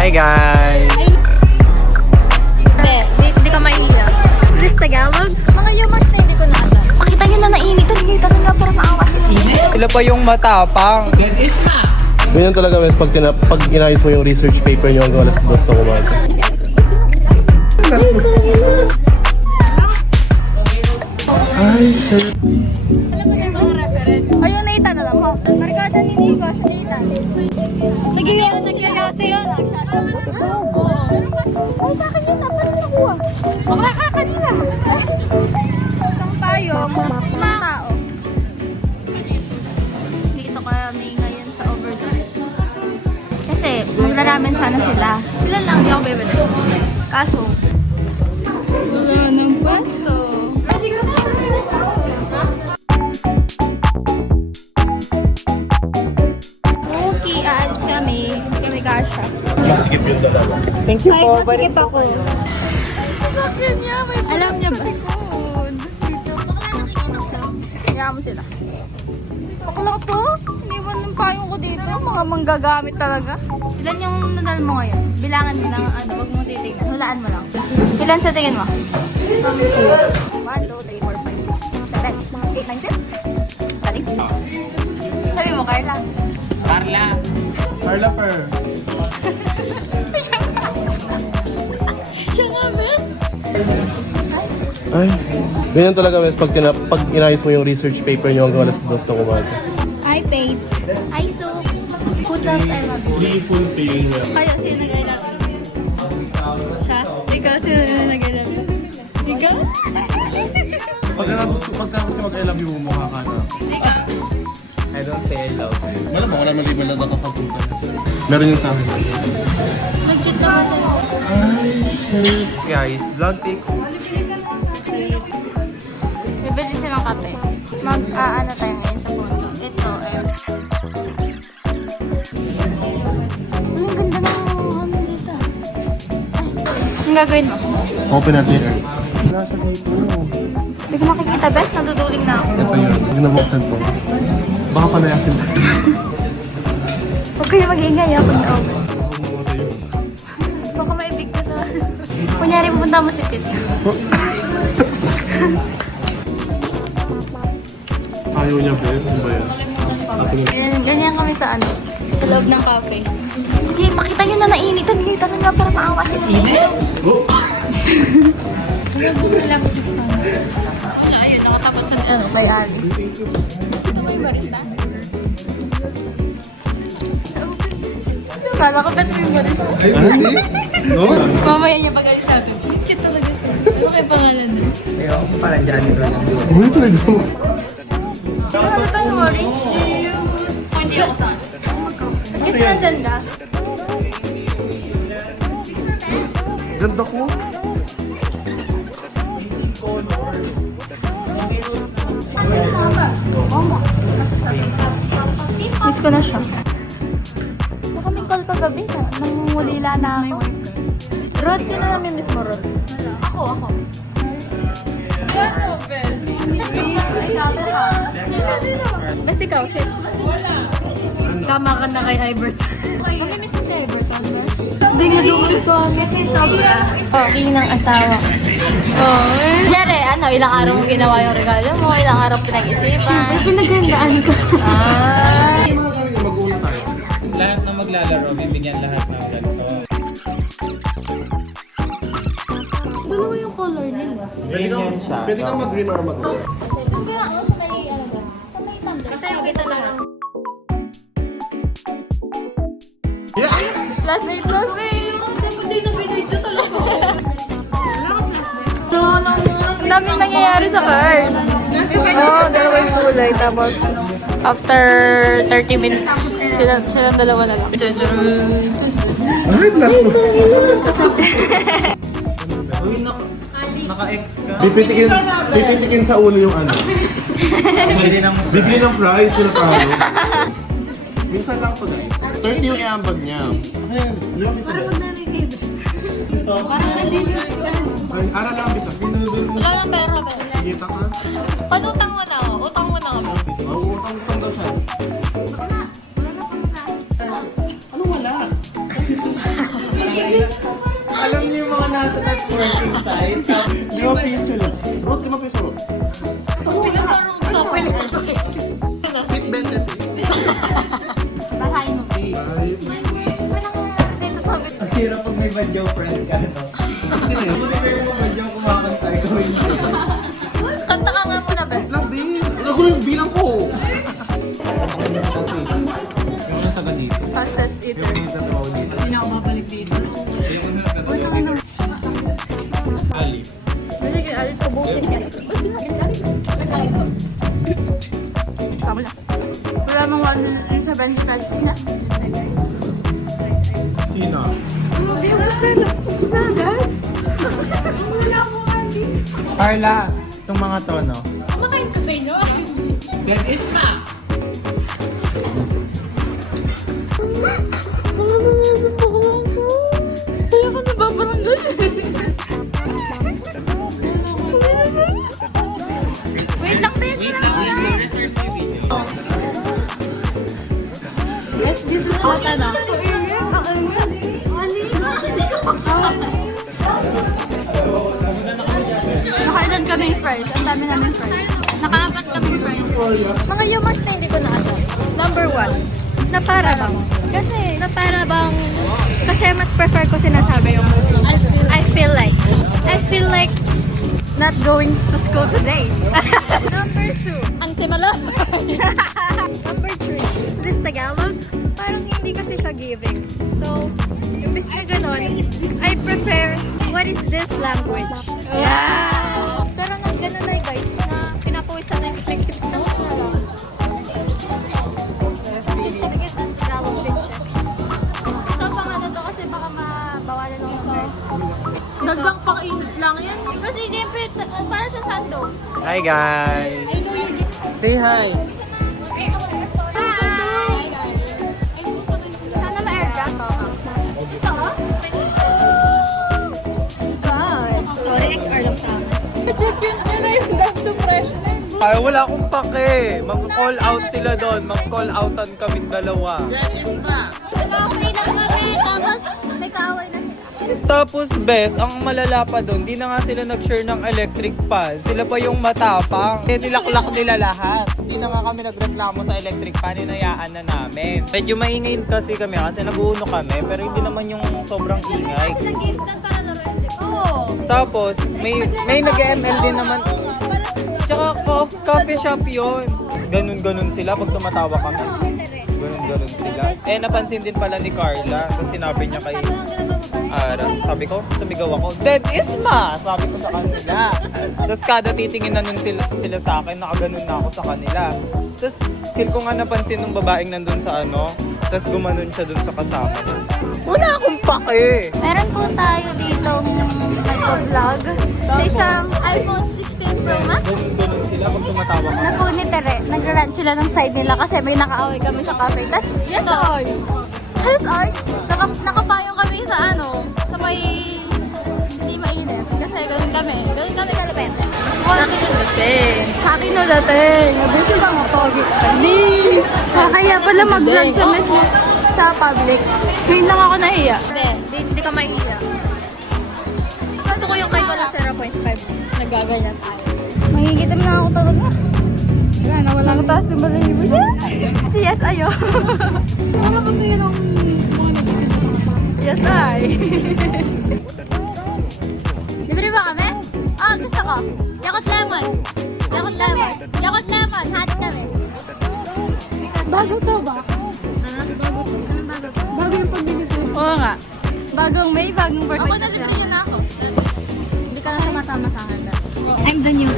Hi guys! Hindi ka maiiyak. This Tagalog? Mga yumas na hindi ko na alam. Pakita nyo na nainitan. Nainitan nga para maawa sila. Sila pa yung matapang. Ganyan talaga, Wes, pag inayos mo yung research paper nyo hanggang alas 2 na umaga. Ay, shit. Ayun, Nathan, alam mo. Barkada ni Nico sa Nathan. Nagyayasa yun. Ay, sa akin yun. Paano nakuha? Baka ka kanina. Isang payong, mga tao. Dito kami ngayon sa overdose. Kasi, maglaramen sana sila. Sila lang, hindi ako bibili. Kaso, wala ng pwesto. Hindi ka pa. Okay, aalis kami. Kami gasha. Skip yung dalawa. Thank you po. Masikip ako. Sakyan niya, may alam niya ba? Kaya mo sila. Bakla to? Iniwan ng payong ko dito. Mga manggagamit talaga. Ilan yung nadal mo ngayon? Bilangan mo lang, wag mo titignan. Hulaan mo lang. Ilan sa tingin mo? 1, 2, 3, 4, 5, 6, 7, 8, 9, 10. Sabi mo, Carla. Carla Per. Siya nga, Ben. Ay, ganyan talaga, Wes, pag inayos mo yung research paper nyo hanggang alas 2 na umaga. I paid. I so. Who does I love you? Free full pay. Kayo, sino nag-I love you? Siya? Ikaw, sino nag-I love you? Ikaw? Pagkatapos mag I love you, mukha ka na. Ikaw? I don't say I love you. Malamang wala maliban na nakakapunta. Meron yung sa akin. Nag-cheat na ba sa'yo? Ay, shit. Guys, vlog take. Bibili silang kape. Mag-aano tayo ngayon sa puno. Ito, ang ganda ng ano dito. Ang gagawin mo? Open natin yun. Nasa dito. Hindi ko makikita, Beth. Naduduling na ako. Ito yun. Hindi na buksan to. Baka palayasin tayo. Huwag kayo mag-ingay ako na ako. Baka maibig ka na. Kunyari, pupunta mo si Tit. Ayaw niya, Ben. Ano ba yan? Ganyan kami sa ano, sa loob ng cafe. Hindi, makita nyo na nainitan. Nainitan nga para maawa sila. Relax. Ayun, nakatapat sa ano, kay Ali. Sino mo yung barista? Kala ko ba't mo yung barista? Hindi? No? Mamaya niya pag-alis natin. Cute talaga siya. Ano kayo pangalan niya? Ayaw ko parang janitor lang. Uy, talaga. Ano tayo, orange juice? Pwede ako saan? Kasi ang ganda. Ganda ko. Miss ko na siya. Baka may call kagabi na. Nangungulila na ako. Rod, sino namin miss mo, Rod? Ako. Best ikaw, Sid. Tama ka na kay Iverson. Miss mo si Iverson, ba? Hindi nga doon sa amin. Kasi sobra. Okay ng asawa. Kunyari, ilang araw mong ginawa yung regalo mo, ilang araw pinag-isipan. Siyempre, pinagandaan ko. Mag-uuna tayo. Lahat na maglalaro, bibigyan lahat ng ganito. Dalawa yung color nila. Pwede kang mag-green or mag-red. Kasi ako sa may, sa may thunder. Kasi yung kita lang. Last night. Hindi na binidyo talaga. Ang daming nangyayari sa card. Dalawa yung kulay. Tapos, after 30 minutes, silang dalawa na lang. Ay, blast mo. Uy, naka-ex ka. Pipitikin sa ulo yung ano. Bibili ng fries, yung tao. Minsan lang po guys. 30 yung iambag niya. Ayun, yung isa guys. Ay, ara lang bisa. Wala lang pera. Kita ka. Panutang mo na ako. Utang mo na ako. Utang daw sa'yo. Ano wala? Alam niyo yung mga nasa networking site? 5 piso lang. Rod, 5 piso, Rod. So, pwede ko. Hit benefit. Basahin mo. Dito sabi ko. Ang hirap pag may badyaw friend ka, no? Kasi hindi kayo mga badyaw kumakanta, ikaw hindi. Kanta ka nga muna, be. Lang, bis. Ako yung bilang ko. Kasi, Yung taga dito. Fastest eater. Yung nagtatrabaho dito. Hindi na ako babalik dito. Yung nagtatrabaho dito. Ali. Sige, alis ko busin niya. Tama na. Wala mong 175 na. Sino? Gusto na agad? Carla, itong mga to, no? Kumakain ka sa inyo. Then it's ma! Kaya ka nababarangay. Wait lang, bes. Yes, this is what ano. Nakailan kaming fries. Ang dami namin fries. Nakaapat kaming fries. Mga yumas na hindi ko na alam. Number 1. Na para bang? Kasi mas prefer ko sinasabi yung I feel like not going to school today. Number 2. Ang timalo. Number 3. This Tagalog. Parang hindi kasi siya giving. So, imbis na ganon, I prefer what is this language? Yeah! Pero nang ganon na guys, na pinapawisan na yung click na check it ang Tagalog picture. Ito pa nga dito kasi baka mabawalan ng order. Dagbang pakainit lang yan. Kasi siyempre, para sa sando. Hi guys! Say hi! Hi! Sana ma-airdrop ako. Ito? God. Sorry, XR lang sa akin. Check yun na yung dash to fresh. Ay, wala akong pake. Mag-call out sila doon. Mag-call outan kaming dalawa. Okay lang kami, tapos may kaaway na sila. Tapos, bes, ang malala pa doon, di na nga sila nag-share ng electric fan. Sila pa yung matapang. Eh, nilaklak nila lahat. Di na nga kami nagreklamo sa electric fan, inayaan na namin. Medyo maingay kasi kami kasi nag-uuno kami, pero hindi naman yung sobrang ingay. Sila games lang para laruin, di ba? Oo. Tapos, may nag-ML din naman. Tsaka coffee shop yun. Ganun-ganun sila pag tumatawa kami. Ganun-ganun sila. Eh, napansin din pala ni Carla. Tapos sinabi niya kay Ara. Sabi ko, sumigaw ako, Dead is ma! Sabi ko sa kanila. Tapos kada titingin na nun sila sa akin, nakaganon na ako sa kanila. Tapos feel ko nga napansin ng babaeng nandun sa ano. Tapos gumanon siya dun sa kasama niya. Wala akong pake! Meron po tayo dito nagpo-vlog sa isang iPhone 16 Pro Max. Ganun-ganun sila pag tumatawa kami. Na po ni Tere, nag-run sila ng side nila kasi may nakaaway kami sa cafe. Tapos, yes ay! Yes ay! Nakapayong kami sa ano, sa may hindi mainit. Kasi ganun kami kalipet. Sa akin no dating. Nabusin lang ako. Kaya pala mag-vlog sa mismo sa public. Ngayon lang ako nahiya. Hindi ka mahiya. Gusto ko yung kay ko lang 0.5. Nagaganyan tayo. Mahigitam na ako talaga. Wala na, wala ko taas yung balahibo siya. Si Yes ayo. Wala kasi yun ang mga Yes ay. Libre ba kami? Ah, gusto ko. Yakot lemon. Yakot lemon. Hati kami. Bago to ba? Ano? Bago yung pagbili ko. Oo nga. Bagong May, bagong birthday. Ako na libre yun ako. Hindi ka na sumasama sa akin. I'm the new